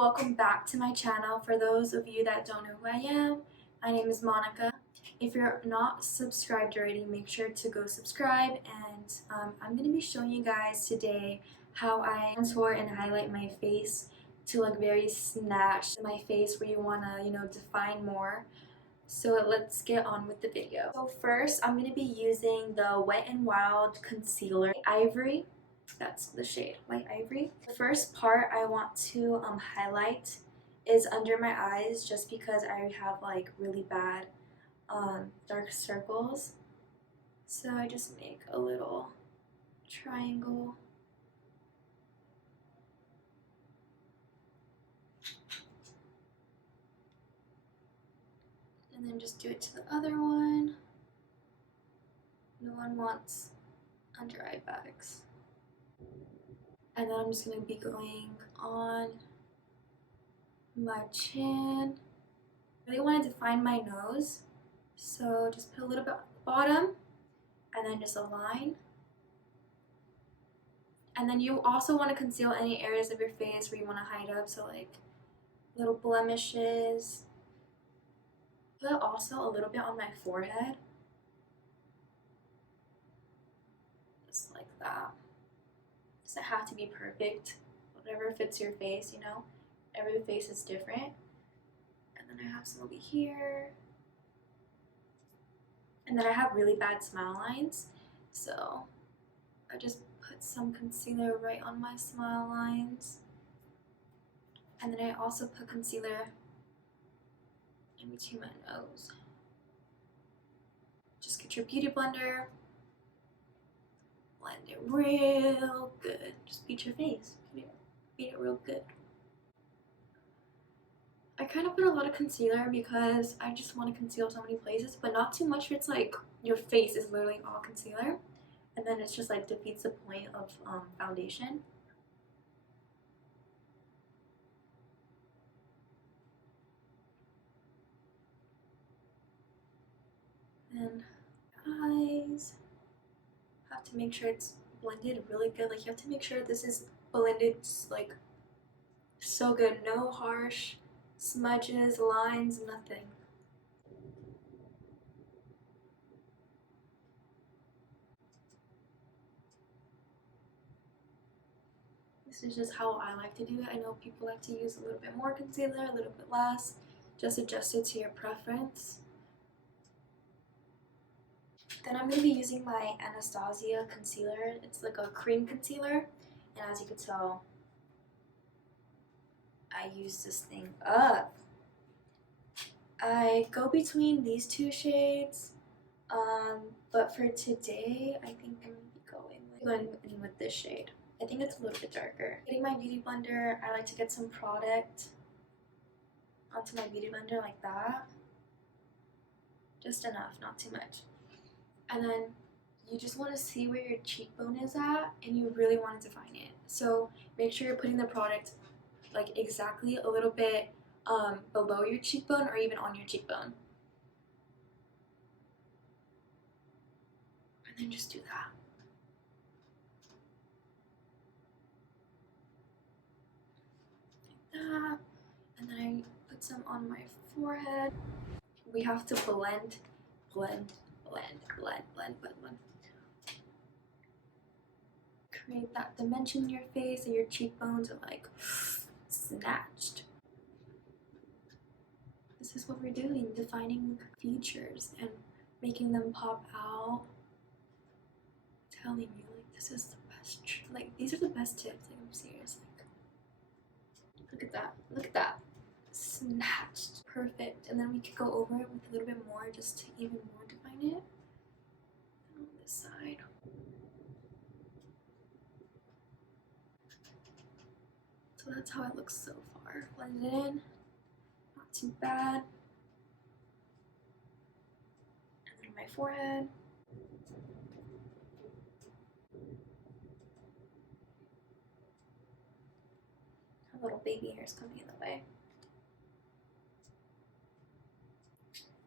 welcome back to my channel. For those of you that don't know who I am, my name is Monica. If you're not subscribed already, make sure to go subscribe, and I'm going to be showing you guys today how I contour and highlight my face to look very snatched in my face where you want to, define more. So let's get on with the video. So first, I'm going to be using the Wet n Wild concealer, Ivory. That's the shade, Light Ivory. The first part I want to highlight is under my eyes, just because I have like really bad dark circles. So I just make a little triangle. And then just do it to the other one. No one wants under eye bags. And then I'm just going to be going on my chin. I really want to define my nose, so just put a little bit on the bottom and then just a line. And then you also want to conceal any areas of your face where you want to hide up, so like little blemishes. Put also a little bit on my forehead, just like that. Doesn't have to be perfect, whatever fits your face, every face is different. And then I have some over here, and then I have really bad smile lines, so I just put some concealer right on my smile lines. And then I also put concealer in between my nose. Just get your beauty blender, blend it real good. Just beat your face, beat it real good. I kind of put a lot of concealer because I just want to conceal so many places, but not too much. It's like your face is literally all concealer, and then it's just like defeats the point of foundation. And eyes, have to make sure it's blended really good. Like, you have to make sure this is blended like so good, no harsh smudges, lines, nothing. This is just how I like to do it. I know people like to use a little bit more concealer, a little bit less. Just adjust it to your preference. Then I'm going to be using my Anastasia concealer. It's like a cream concealer, and as you can tell, I use this thing up. I go between these two shades, but for today, I think I'm going to be going in with this shade. I think it's a little bit darker. Getting my beauty blender, I like to get some product onto my beauty blender like that. Just enough, not too much. And then you just want to see where your cheekbone is at, and you really want to define it. So make sure you're putting the product like exactly a little bit below your cheekbone or even on your cheekbone. And then just do that. Like that. And then I put some on my forehead. We have to blend. Create that dimension in your face, and your cheekbones are like snatched. This is what we're doing, defining features and making them pop out. I'm telling you, like, this is the best. Like, these are the best tips. Like, I'm serious. Like, look at that, snatched, perfect. And then we could go over it with a little bit more, just to even more define it. And on this side. So that's how it looks so far. Blend it in, not too bad. And then my forehead. A little baby hairs coming in the way.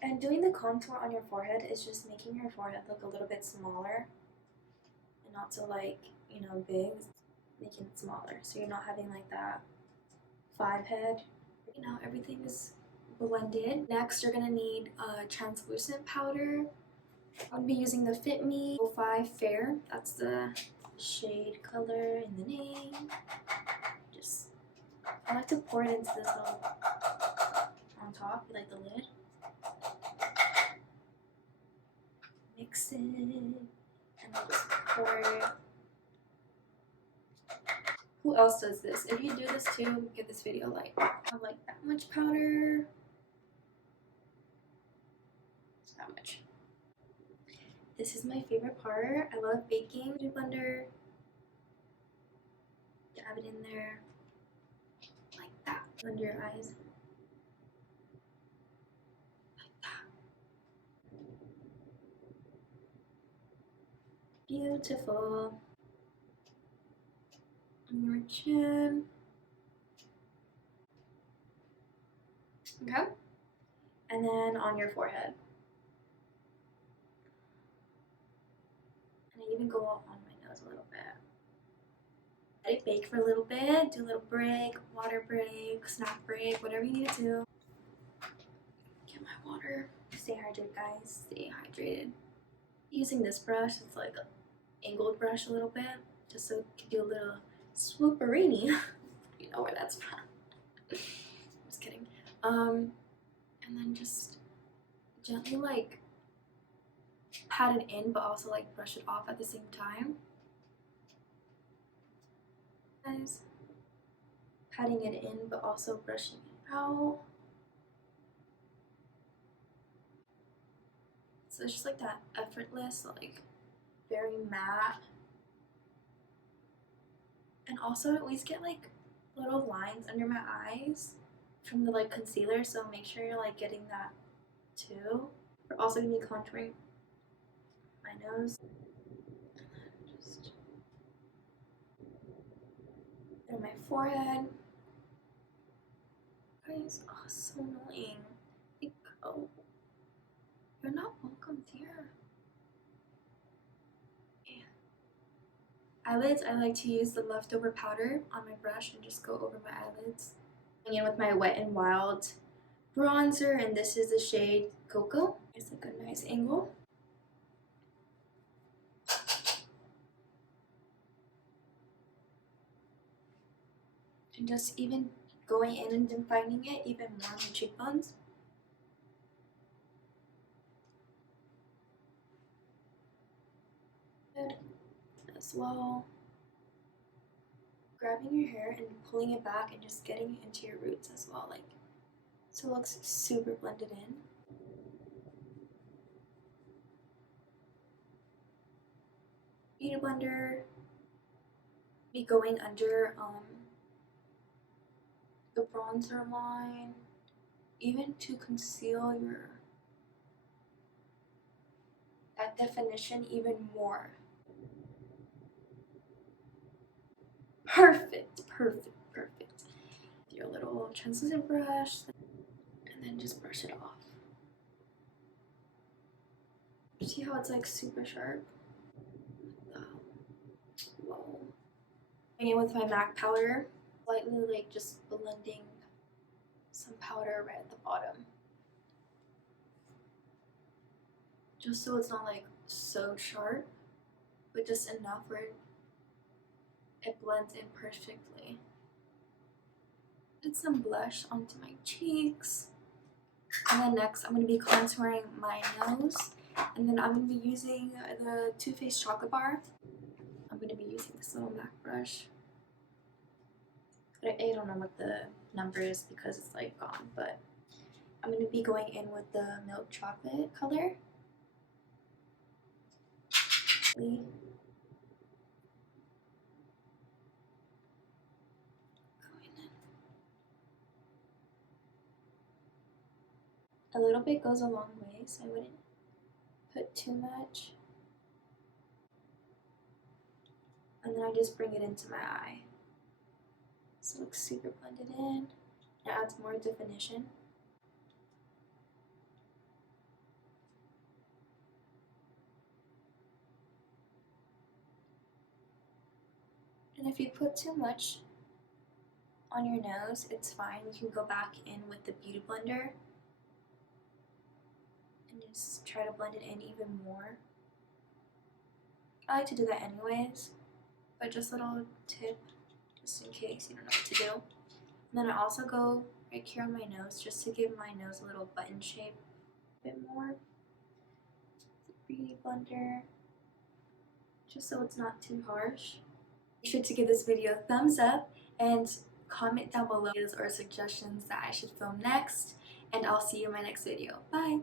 And doing the contour on your forehead is just making your forehead look a little bit smaller, and not so like, big, making it smaller. So you're not having like that 5 head. Now everything is blended. Next, you're gonna need a translucent powder. I'll be using the Fit Me 05 Fair. That's the shade color in the name. Just, I like to pour it into this little on top, like the lid. Mix it, and then just pour it. Who else does this? If you do this too, give this video a like. I have like that much powder. It's that much. This is my favorite part. I love baking. Beauty blender. Dab it in there. Like that. Under your eyes. Like that. Beautiful. On your chin. Okay. And then on your forehead. And I even go on my nose a little bit. Let it bake for a little bit, do a little break, water break, snack break, whatever you need to do. Get my water. Stay hydrated, guys. Stay hydrated. Using this brush, it's like an angled brush a little bit, just so it can do a little swooperini. You know where that's from. Just kidding. And then just gently like pat it in, but also like brush it off at the same time. Guys, patting it in, but also brushing it out. So it's just like that effortless, like very matte. And also I always get like little lines under my eyes from the like concealer, so make sure you're like getting that too. We're also gonna be contouring my nose. Just on my forehead. Guys, oh, so annoying. Like, oh, you're not welcome here. Yeah. Eyelids, I like to use the leftover powder on my brush and just go over my eyelids. Going in with my Wet n Wild bronzer, and this is the shade Cocoa. It's like a nice angle. And just even going in and defining it even more on my cheekbones. Good. As well. Grabbing your hair and pulling it back and just getting it into your roots as well, like so it looks super blended in. Beauty blender. Be going under the bronzer line, even to conceal your that definition even more. Perfect, perfect, perfect. Your little translucent brush, and then just brush it off. See how it's like super sharp? Whoa. Going in with my MAC powder, slightly like just blending some powder right at the bottom. Just so it's not like so sharp, but just enough where it blends in perfectly. Did some blush onto my cheeks. And then next I'm going to be contouring my nose. And then I'm going to be using the Too Faced Chocolate Bar. I'm going to be using this little MAC brush. I don't know what the number is because it's like gone, but I'm going to be going in with the milk chocolate color. A little bit goes a long way, so I wouldn't put too much. And then I just bring it into my eye. So it looks super blended in. It adds more definition. And if you put too much, on your nose, it's fine. You can go back in with the Beauty Blender and just try to blend it in even more. I like to do that anyways, but just a little tip, just in case you don't know what to do. And then I also go right here on my nose just to give my nose a little button shape a bit more. The Beauty Blender, just so it's not too harsh. Make sure to give this video a thumbs up and comment down below ideas or suggestions that I should film next, and I'll see you in my next video. Bye!